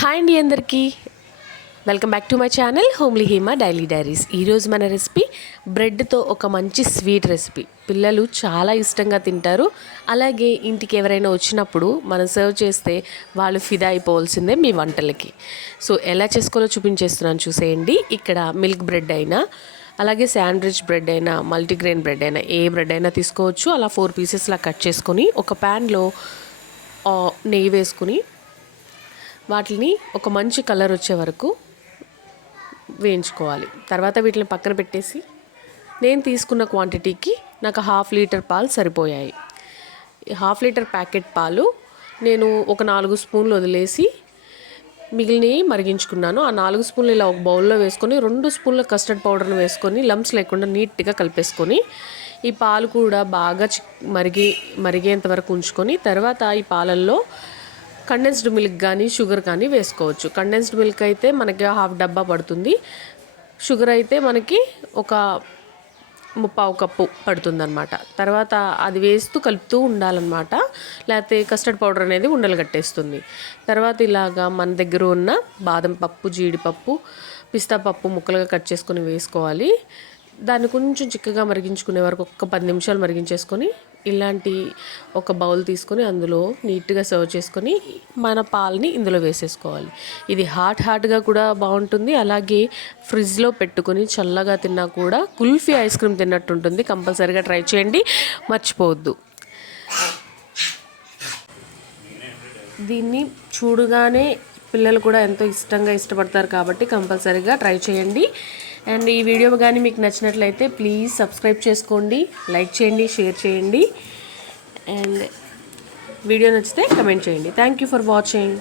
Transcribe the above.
Hi అండి అందరికీ welcome back to my channel homely Hema daily diaries. ఈరోజు మన రెసిపీ బ్రెడ్తో ఒక మంచి స్వీట్ రెసిపీ. పిల్లలు చాలా ఇష్టంగా తింటారు. అలాగే ఇంటికి ఎవరైనా వచ్చినప్పుడు మనం సర్వ్ చేస్తే వాళ్ళు ఫిదా అయిపోవాల్సిందే మీ వంటలకి. సో ఎలా చేసుకోవాలో చూపించేస్తున్నాను చూసేయండి. ఇక్కడ మిల్క్ బ్రెడ్ అయినా అలాగే శాండ్విచ్ బ్రెడ్ అయినా మల్టీగ్రెయిన్ బ్రెడ్ అయినా ఏ బ్రెడ్ అయినా తీసుకోవచ్చు. అలా 4 పీసెస్లా కట్ చేసుకొని ఒక ప్యాన్లో నెయ్యి వేసుకుని వాటిని ఒక మంచి కలర్ వచ్చే వరకు వేయించుకోవాలి. తర్వాత వీటిని పక్కన పెట్టేసి నేను తీసుకున్న క్వాంటిటీకి నాకు 1/2 లీటర్ పాలు సరిపోయాయి. 1/2 లీటర్ ప్యాకెట్ పాలు నేను ఒక 4 స్పూన్లు వదిలేసి మిగిలినవి మరిగించుకున్నాను. ఆ 4 స్పూన్లు ఇలా ఒక బౌల్లో వేసుకొని 2 స్పూన్ల కస్టర్డ్ పౌడర్ని వేసుకొని లంప్స్ లేకుండా నీట్గా కలిపేసుకొని ఈ పాలు కూడా బాగా మరిగేంత వరకు ఉంచుకొని తర్వాత ఈ పాలల్లో కండెన్స్డ్ మిల్క్ కానీ షుగర్ కానీ వేసుకోవచ్చు. కండెన్స్డ్ మిల్క్ అయితే మనకి 1/2 డబ్బా పడుతుంది. షుగర్ అయితే మనకి ఒక 3/4 కప్పు పడుతుందన్నమాట. తర్వాత అది వేస్తూ కలుపుతూ ఉండాలన్నమాట. లేకపోతే కస్టర్డ్ పౌడర్ అనేది ఉండలు కట్టేస్తుంది. తర్వాత ఇలాగా మన దగ్గర ఉన్న బాదం పప్పు, జీడిపప్పు, పిస్తా పప్పు ముక్కలుగా కట్ చేసుకొని వేసుకోవాలి. దాన్ని కొంచెం చిక్కగా మరిగించుకునే వరకు ఒక 10 నిమిషాలు మరిగించేసుకొని ఇలాంటి ఒక బౌల్ తీసుకొని అందులో నీట్గా సర్వ్ చేసుకొని మన పాలని ఇందులో వేసేసుకోవాలి. ఇది హాట్గా కూడా బాగుంటుంది. అలాగే ఫ్రిడ్జ్లో పెట్టుకొని చల్లగా తిన్నా కూడా కుల్ఫీ ఐస్ క్రీమ్ తిన్నట్టు ఉంటుంది. కంపల్సరీగా ట్రై చేయండి, మర్చిపోవద్దు. దీన్ని చూడగానే పిల్లలు కూడా ఎంతో ఇష్టపడతారు కాబట్టి కంపల్సరీగా ట్రై చేయండి. అండ్ ఈ వీడియో కానీ మీకు నచ్చినట్లయితే ప్లీజ్ సబ్స్క్రైబ్ చేసుకోండి, లైక్ చేయండి, షేర్ చేయండి. అండ్ వీడియో నచ్చితే కమెంట్ చేయండి. Thank you for watching.